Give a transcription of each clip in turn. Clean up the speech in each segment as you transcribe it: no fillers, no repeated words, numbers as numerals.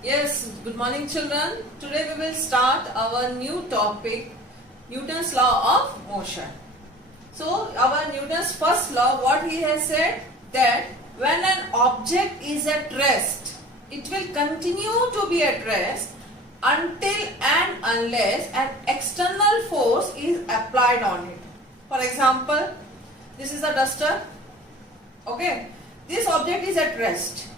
Yes, good morning children. Today we will start our new topic, Newton's law of motion. So our Newton's first law, what he has said, that when an object is at rest, it will continue to be at rest until and unless an external force is applied on it. For example, this is a duster. Okay, this object is at rest.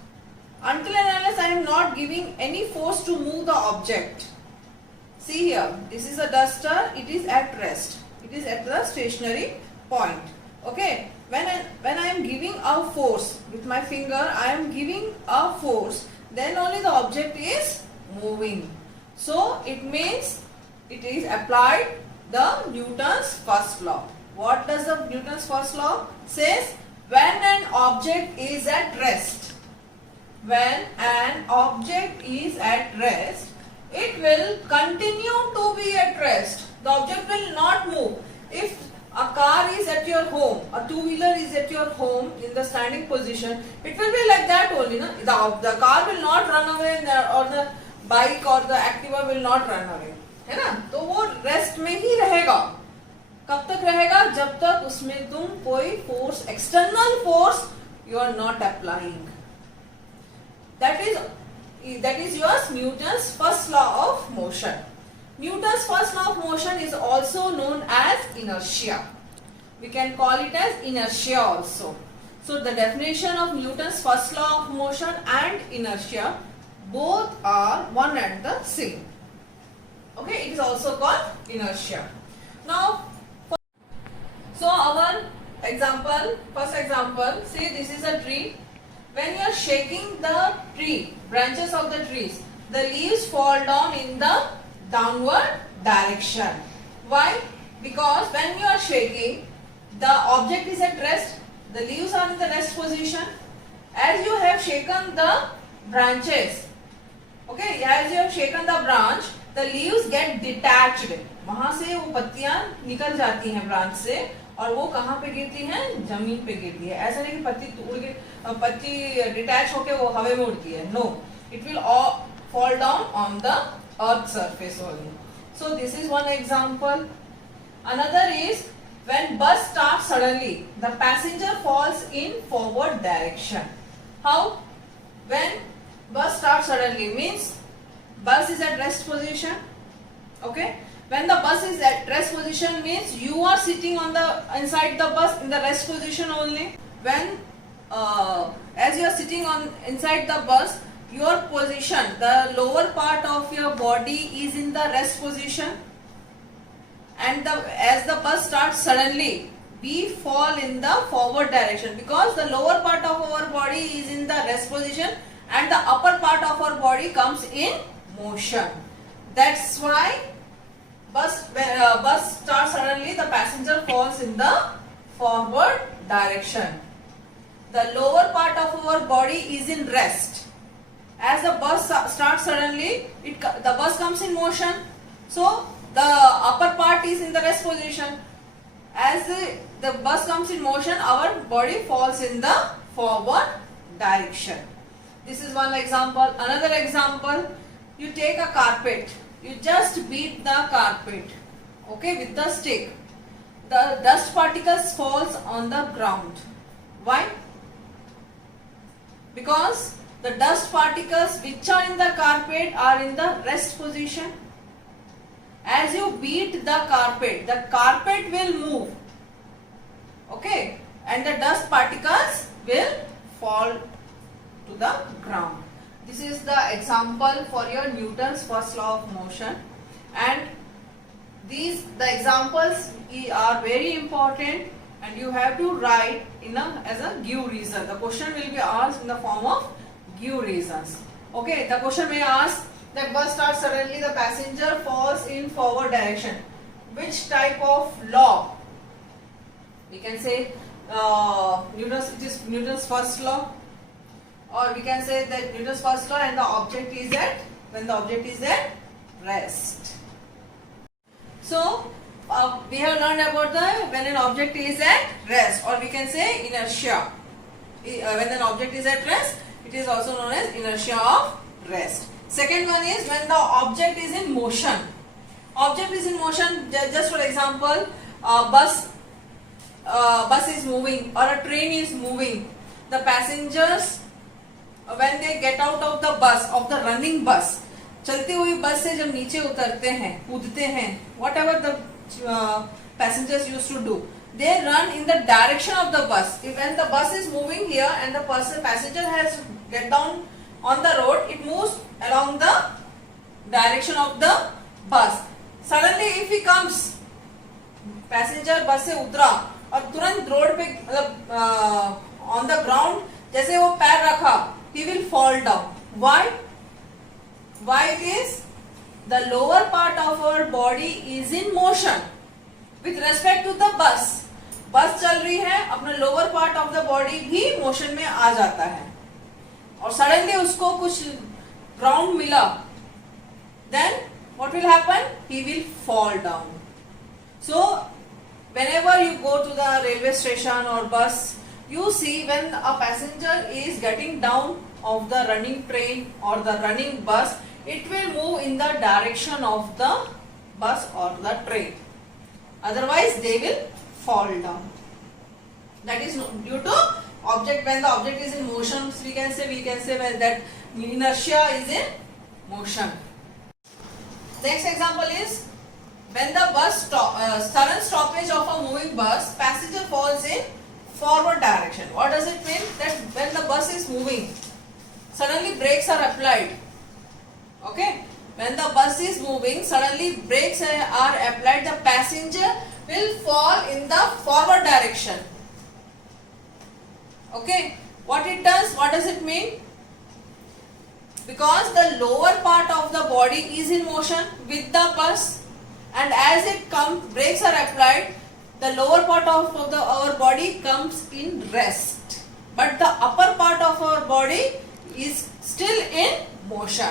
Until and unless I am not giving any force to move the object. See here, this is a duster, it is at rest. It is at the stationary point. Okay, when I am giving a force with my finger, I am giving a force, then only the object is moving. So it means it is applied the Newton's first law. What does the Newton's first law says? When an object is at rest. When an object is at rest, it will continue to be at rest. The object will not move. If a car is at your home, a two-wheeler is at your home in the standing position, it will be like that only. No? The car will not run away or the bike or the Activa will not run away. है ना? तो वो rest में ही रहेगा. कब तक रहेगा? जब तक उसमें तुम कोई force, external force you are not applying. That is your Newton's first law of motion. Newton's first law of motion is also known as inertia. We can call it as inertia also. So the definition of Newton's first law of motion and inertia, both are one and the same. Okay, it is also called inertia. Now, so our example, first example, say this is a tree. When you are shaking the tree, branches of the trees, the leaves fall down in the downward direction. Why? Because when you are shaking, the object is at rest, the leaves are in the rest position. As you have shaken the branches, okay, as you have shaken the branch, the leaves get detached. वहां से वो पत्तियां निकल जाती हैं branch से और वो कहाँ पे गिरती हैं? जमीन पे गिरती है. ऐसा नहीं कि पत्ती डिटैच होके वो हवा में उड़ती है. No, it will fall down on the earth surface only. So this is one example. Another is when bus starts suddenly, the passenger falls in forward direction. How? When bus starts suddenly means bus is at rest position. Okay. When the bus is at rest position means you are sitting on the inside the bus in the rest position only. When as you are sitting on inside the bus, your position, the lower part of your body is in the rest position, and as the bus starts suddenly, we fall in the forward direction because the lower part of our body is in the rest position and the upper part of our body comes in motion. That's why when bus starts suddenly, the passenger falls in the forward direction. The lower part of our body is in rest. As the bus starts suddenly, the bus comes in motion. So the upper part is in the rest position. As the bus comes in motion, our body falls in the forward direction. This is one example. Another example, you take a carpet. You just beat the carpet, okay, with the stick. The dust particles falls on the ground. Why? Because the dust particles which are in the carpet are in the rest position. As you beat the carpet will move, okay, and the dust particles will fall to the ground. This is the example for your Newton's first law of motion, and the examples are very important and you have to write as a give reason. The question will be asked in the form of give reasons. Okay, the question may ask that bus starts suddenly, the passenger falls in forward direction. Which type of law? We can say it is Newton's first law. Or we can say that Newton's first law and the object is at rest. So we have learned about when an object is at rest, or we can say inertia. When an object is at rest, it is also known as inertia of rest. Second one is when the object is in motion. Object is in motion, just for example, bus is moving or a train is moving. The passengers, when they get out of the bus, of the running bus, चलती हुई बस से जब नीचे उतरते हैं, कूदते हैं, whatever the passengers used to do, they run in the direction of the bus. When the bus is moving here and the passenger has get down on the road, it moves along the direction of the bus. Suddenly if he comes, passenger बस से उतरा और तुरंत road पे मतलब on the ground जैसे वो पैर रखा, he will fall down. Why it is? The lower part of our body is in motion with respect to the bus. बस चल रही है, अपना lower part of the body भी मोशन में आ जाता है और सडनली उसको कुछ ग्राउंड मिला, then what will happen? He will fall down. So whenever you go to the railway station or bus, you see when a passenger is getting down of the running train or the running bus, it will move in the direction of the bus or the train. Otherwise they will fall down. That is due to object. When the object is in motion, we can say when that inertia is in motion. Next example is when the bus sudden stoppage of a moving bus, passenger falls in forward direction. What does it mean? That when the bus is moving, suddenly brakes are applied. Okay, when the bus is moving, suddenly brakes are applied, the passenger will fall in the forward direction. Okay, what it does? What does it mean? Because the lower part of the body is in motion with the bus, and as it comes, brakes are applied, the lower part of our body comes in rest, but the upper part of our body is still in motion.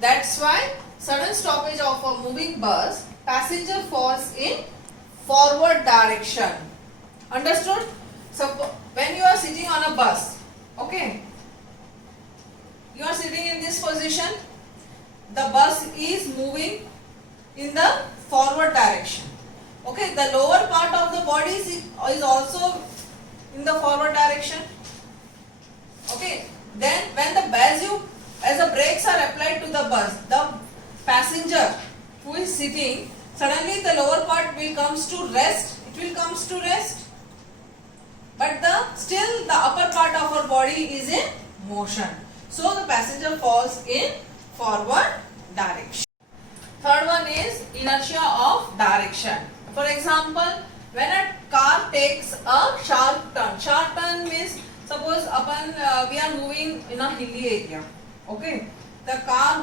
That's why sudden stoppage of a moving bus, passenger falls in forward direction. Understood? So when you are sitting on a bus, okay, you are sitting in this position, the bus is moving in the forward direction. Okay, the lower part of the body is also in the forward direction. Okay, then when as the brakes are applied to the bus, the passenger who is sitting, suddenly the lower part will comes to rest. It will comes to rest, but still the upper part of our body is in motion. So the passenger falls in forward direction. Third one is inertia of direction. For example, when a car takes a sharp turn. Sharp turn means suppose we are moving in a hilly area. Okay, how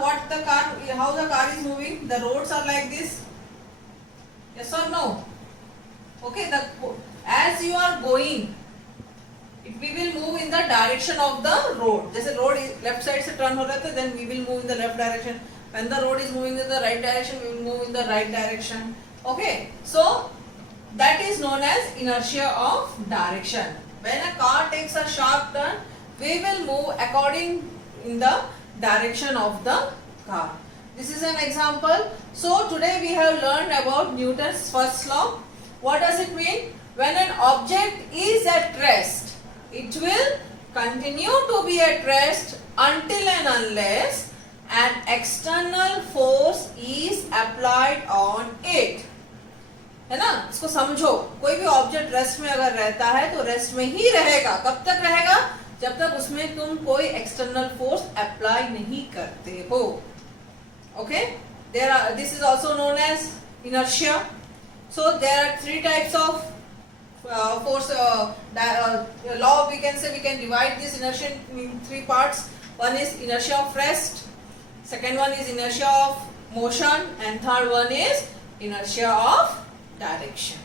the car is moving? The roads are like this. Yes or no? Okay, as you are going, we will move in the direction of the road. जैसे road left side से turn हो रहा था, then we will move in the left direction. When the road is moving in the right direction, we will move in the right direction. Okay, so that is known as inertia of direction. When a car takes a sharp turn, we will move according in the direction of the car. This is an example. So today we have learned about Newton's first law. What does it mean? When an object is at rest, it will continue to be at rest until and unless an external force is applied on it. है ना, इसको समझो. कोई भी object rest में अगर रहता है तो रेस्ट में ही रहेगा. कब तक रहेगा? जब तक उसमें तुम कोई एक्सटर्नल फोर्स अप्लाई नहीं करते हो. Okay, this is also known as inertia. So there are three types of force law. We can divide this inertia in three parts. One is inertia of rest, second one is inertia of motion, and third one is inertia of direction.